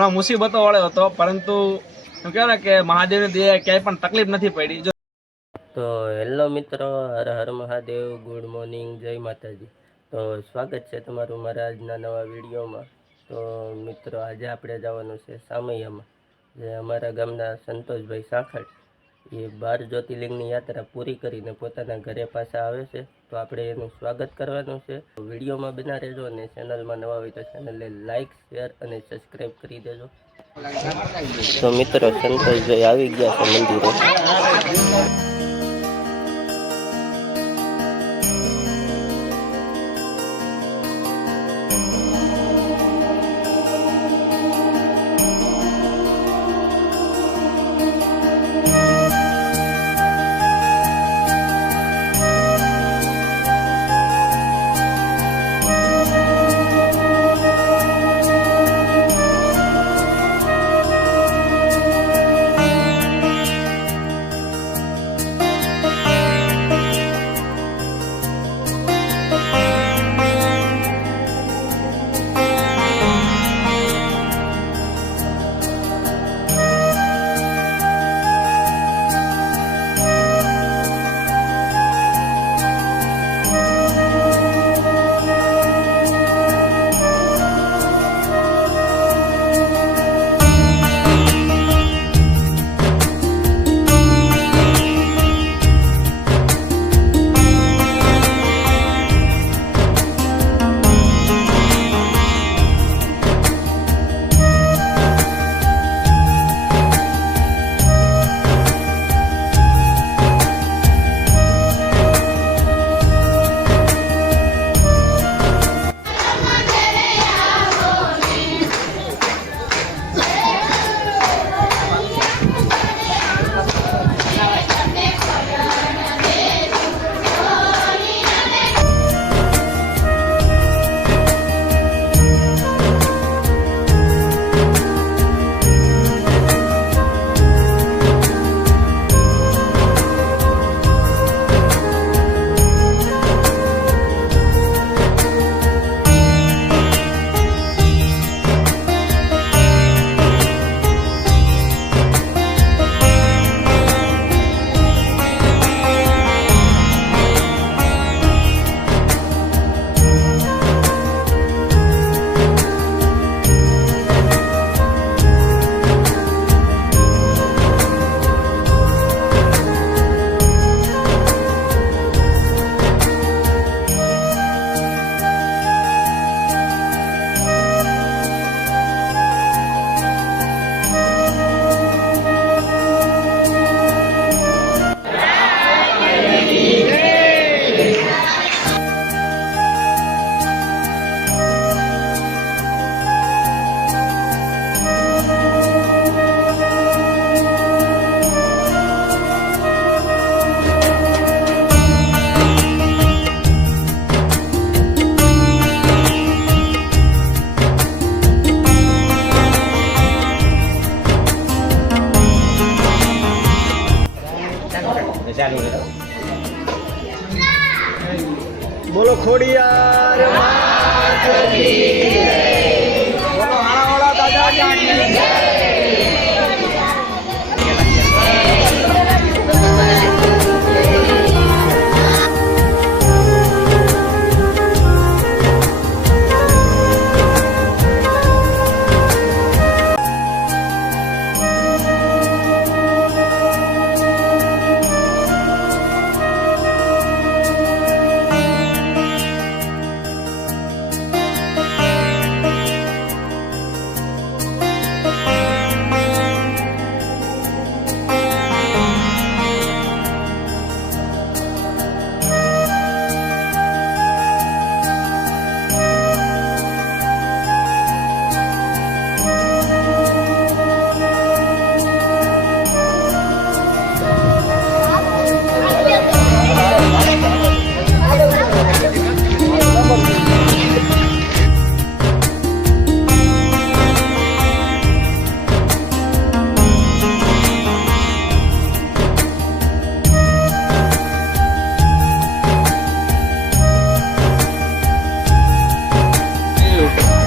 ઘણો મુસીબતો વાળો હતો, પરંતુ શું કહેવાય કે મહાદેવની દયા ક્યાંય પણ તકલીફ નથી પડી. તો હેલો મિત્રો, હર હર મહાદેવ, ગુડ મોર્નિંગ, જય માતાજી. તો સ્વાગત છે તમારું મારા આજના નવા વિડીયોમાં. તો મિત્રો, આજે આપણે જવાનું છે સામૈયામાં, જે અમારા ગામના સંતોષભાઈ સાખડ એ 12 જ્યોતિર્લિંગની યાત્રા પૂરી કરીને પોતાના ઘરે પાછા આવે છે. તો આપણે એનું સ્વાગત કરવાનું છે. વિડીયોમાં બના રહેજો અને ચેનલમાં નવા હોય તો ચેનલને લાઇક, શેર અને સબસ્ક્રાઈબ કરી દેજો. તો મિત્રો, સંતોષભાઈ આવી ગયા છે મંદિરે. બોલો ખોડિયાર માત કી જય, બોલો હાણાવાળા દાદાની જય.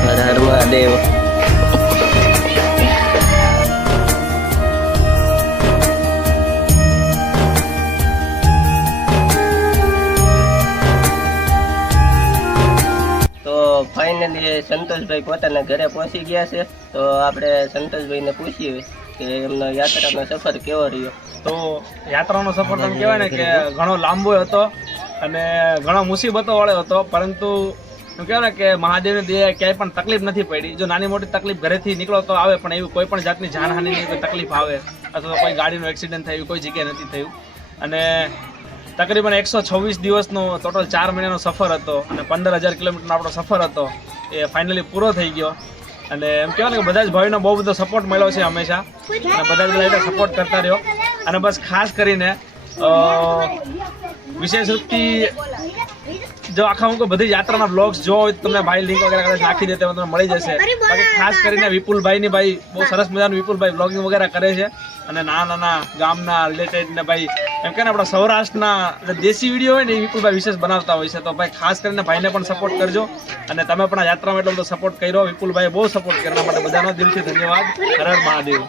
હર હર મહાદેવ. ફાઇનલી સંતોષભાઈ પોતાના ઘરે પહોંચી ગયા છે. તો આપણે સંતોષભાઈને પૂછીએ કે એમનો યાત્રાનો સફર કેવો રહ્યો. તો યાત્રાનો સફર તમે કહેવાય ને કે ઘણો લાંબો હતો અને ઘણો મુસીબતો વાળો હતો, પરંતુ એમ કહેવાય ને કે મહાદેવની દયા ક્યાંય પણ તકલીફ નથી પડી. જો નાની મોટી તકલીફ ઘરેથી નીકળો તો આવે, પણ એવી કોઈ પણ જાતની જાનહાનિની કોઈ તકલીફ આવે અથવા કોઈ ગાડીનું એક્સિડન્ટ થાય એવી કોઈ જગ્યાએ નથી થયું. અને તકરીબન 126 દિવસનો ટોટલ 4 મહિનાનો સફર હતો અને 15,000 કિલોમીટરનો આપણો સફર હતો એ ફાઇનલી પૂરો થઈ ગયો. અને એમ કહેવાય ને કે બધા જ ભાઈનો બહુ બધો સપોર્ટ મળ્યો છે હંમેશા, અને બધા જ બધા સપોર્ટ કરતા રહ્યો. અને બસ ખાસ કરીને વિશેષ રૂપથી જો આખા હું બધી યાત્રાના બ્લોગ્સ જો હોય તો તમને ભાઈ લિંક વગેરે કદાચ નાખી દે તેમાં તમને મળી જશે. બાકી ખાસ કરીને વિપુલભાઈની ભાઈ બહુ સરસ મજાનું વિપુલભાઈ બ્લોગિંગ વગેરે કરે છે, અને નાના ગામના રિલેટેડ ને ભાઈ એમ કે ને આપણા સૌરાષ્ટ્રના દેશી વિડીયો હોય ને એ વિપુલભાઈ વિશેષ બનાવતા હોય છે. તો ભાઈ ખાસ કરીને ભાઈને પણ સપોર્ટ કરજો, અને તમે પણ આ યાત્રામાં એટલો બધો સપોર્ટ કર્યો. વિપુલભાઈએ બહુ સપોર્ટ કર્યો, એના માટે બધાનો દિલથી ધન્યવાદ. હર હર મહાદેવ.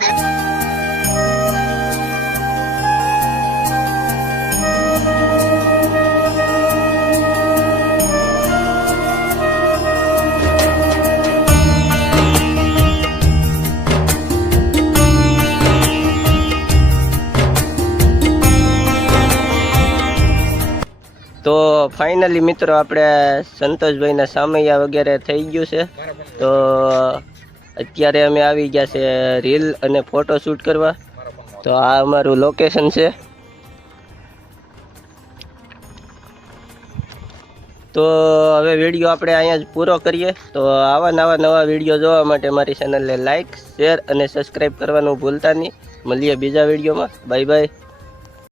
તો ફાઇનલી મિત્રો આપણે સંતોષભાઈના સામૈયા વગેરે થઈ ગયું છે. તો અત્યારે અમે આવી ગયા છે રીલ અને ફોટો શૂટ કરવા. તો આ અમારું લોકેશન છે. તો હવે વિડીયો આપણે અહીંયા જ પૂરો કરીએ. તો આવા નવા વિડીયો જોવા માટે મારી ચેનલને લાઈક, શેર અને સબસ્ક્રાઈબ કરવાનું ભૂલતા નહીં. મળીએ બીજા વિડીયોમાં. Bye bye.